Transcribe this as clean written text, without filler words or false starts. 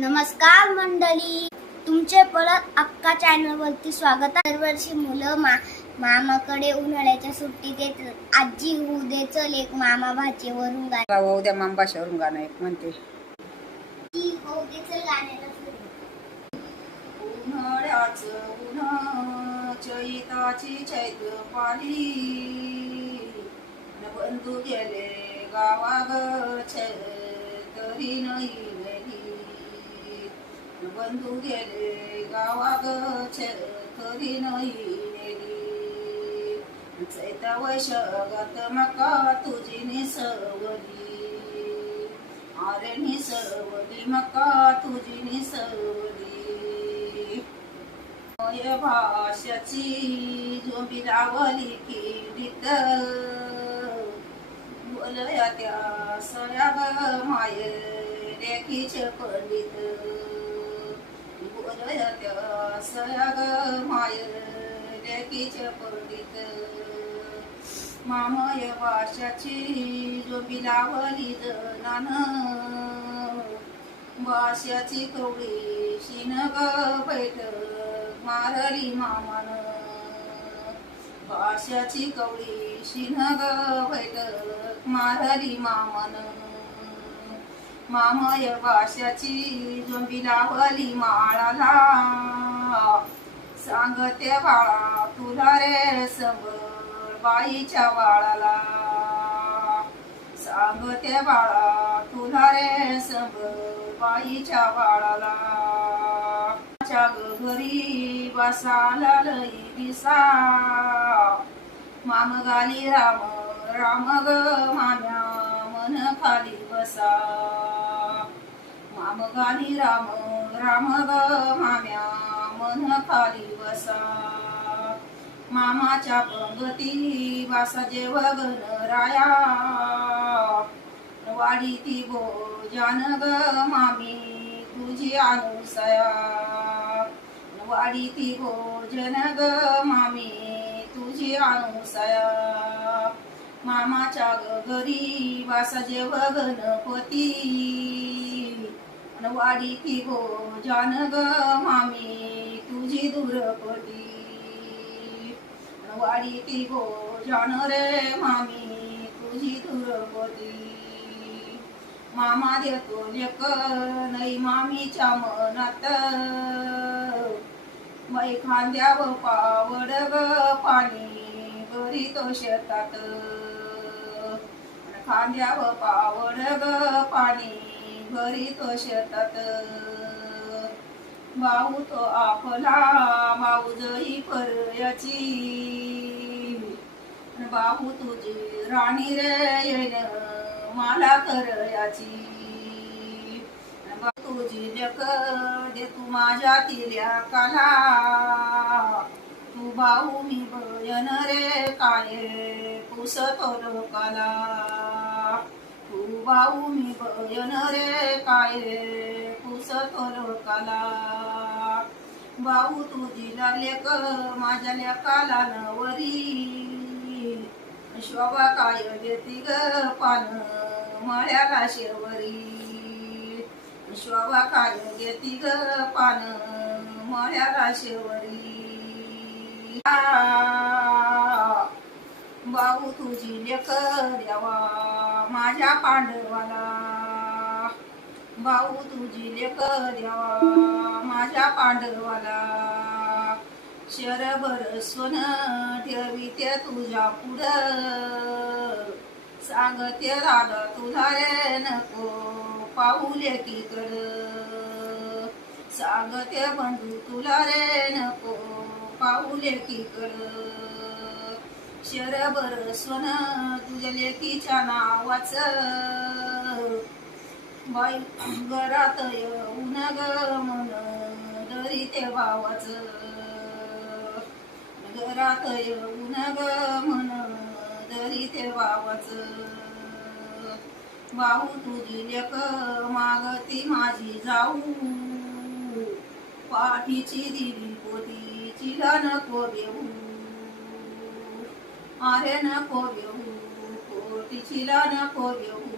नमस्कार मंडळी, तुमचे परत अक्का चॅनल वरती स्वागत आहे। दरवर्षी मुलं मामाकडे उन्हाळ्याच्या सुट्टीत येतात। आजी होऊ दे चल एक मामा भाचेवरून गाणं होऊ द्या मामा भाषेवरून गाणं एक म्हणते। आजी होऊ दे चल गाण्याला सुरू। उन्हाळ्याचं उन्हा चैताची चैत पाली बंधू गेले गावाग तरी नाही बंधू गेले गावाग तरी नाही नेली चैता वैशाखात मका तुझी निसवली अरे निसवली मका तुझी निसवली मोय भाषाची झोंबी लावली किडीत बोलया त्या सयाग माय लेकीचे पंडित बोलया त्या सयाग माय लेकीचे पंडित मामय भाषाची झोंबी लावली जनान भाषाची कवळी शिनग बैठ मारली मामान भाषाची कवळी शिनग बैठ मारली मामान मामय भाषाची झोंबी लावली माळाला सांगते बाळा तुला रे संबळ बाईच्या बाळाला सांगते बाळा तुला रे संबळ बाईच्या बाळाला घरी बसाला लई दिसा माम गाली राम राम ग माम्या मन खाली बसा माम गाली राम राम ग माम्या मन खाली बसा मामाच्या पंगती वासा जेवगन राया वाडी ती भोजान ग मामी तुझी अनुसया वाडी ती भोजन ग मामी तुझी अनुसया मामाच्या घरी वासा जेव गणपती वाडी ती भोजन ग मामी तुझी दुर्पती वाडी ती भोजन रे मामी तुझी दुर्पती मामा देतो लेक नाही मामीच्या मनात मै खांद्याव पावड ग पाणी भरीतो शेतात खांद्याव पावड ग पाणी भरीतो शेतात भाऊ तो आपला भाऊजही परयाची भाऊ तुझी राणी रे येण मला करयाची तुझी लेक दे तू माझ्या तिल्या काला तू भाऊ मी भजन रे काय पुसतो लोकाला तू भाऊ मी भजन रे काय पुसतो लोकाला भाऊ तुझी लेक माझ्या लेकाला नवरी शोभा काय देती ग पान मळ्याला शेवरी शोभा काय देती ग पान मळ्याला शेवरी भाऊ तुझी लेक द्यावा माझ्या पांडवाला भाऊ तुझी लेक द्यावा माझ्या पांडवाला शरभर सोन ठेविते तुझ्या पुढं सांगते दादा तुला रे नको पाहुले की कड सांगते बंधू तुला रे नको पाहुले की कड शरभर सोन तुझ्या लेकीच्या नावाच बाई घरात येऊन ग मन दरी ते भावाच घरात येऊन ग मन दरी ते भावाच भाऊ तुझी लेक मागती माझी जाऊ पाठीची दिली पोती चिला नको घेऊ अरे नको घेऊ पोटी चिला नको घेऊ